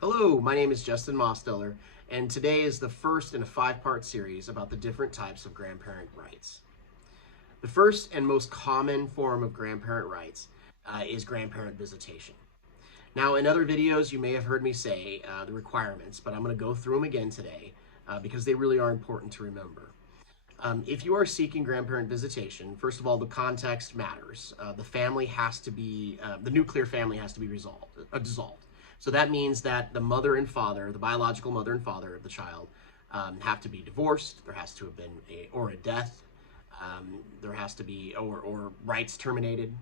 Hello, my name is Justin Mosteller, and today is the first in a five-part series about the different types of grandparent rights. The first and most common form of grandparent rights is grandparent visitation. Now, in other videos, you may have heard me say the requirements, but I'm going to go through them again today because they really are important to remember. If you are seeking grandparent visitation, first of all, the context matters. The nuclear family has to be dissolved. So that means that the mother and father, the biological mother and father of the child, have to be divorced. There has to have been a death. There has to be or rights terminated.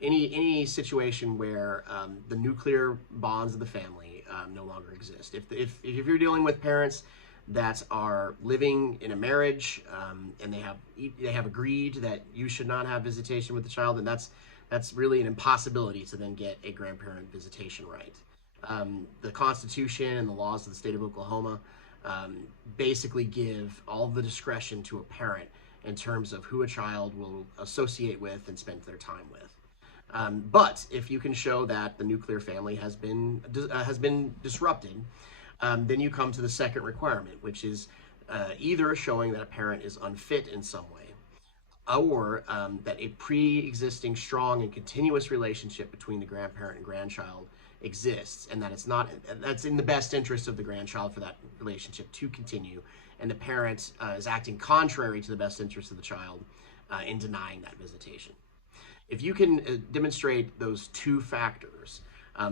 Any situation where the nuclear bonds of the family no longer exist. If you're dealing with parents that are living in a marriage and they have agreed that you should not have visitation with the child, and that's really an impossibility to then get a grandparent visitation right. The Constitution and the laws of the state of Oklahoma basically give all the discretion to a parent in terms of who a child will associate with and spend their time with. But if you can show that the nuclear family has been disrupted, then you come to the second requirement, which is either showing that a parent is unfit in some way, or that a pre-existing strong and continuous relationship between the grandparent and grandchild exists, and that's in the best interest of the grandchild for that relationship to continue, and the parent is acting contrary to the best interest of the child in denying that visitation. If you can demonstrate those two factors,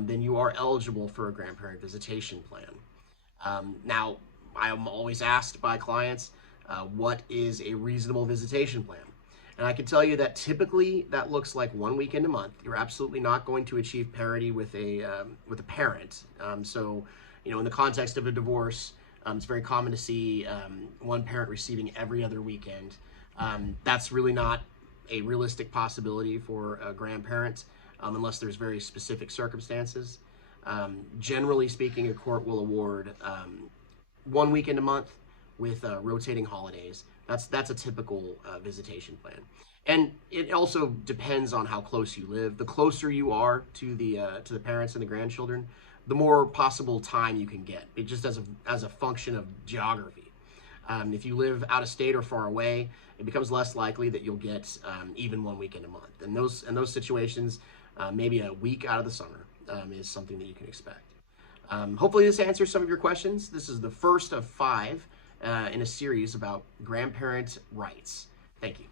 then you are eligible for a grandparent visitation plan. Now, I am always asked by clients, what is a reasonable visitation plan? And I can tell you that typically that looks like 1 weekend a month. You're absolutely not going to achieve parity with a parent. So, in the context of a divorce, it's very common to see one parent receiving every other weekend. That's really not a realistic possibility for a grandparent unless there's very specific circumstances. Generally speaking, a court will award 1 weekend a month with rotating holidays. That's a typical visitation plan, and it also depends on how close you live. The closer you are to the parents and the grandchildren, the more possible time you can get. It just as a function of geography. If you live out of state or far away, it becomes less likely that you'll get even 1 weekend a month. And those situations, maybe a week out of the summer is something that you can expect. Hopefully this answers some of your questions. This is the first of 5 in a series about grandparent rights. Thank you.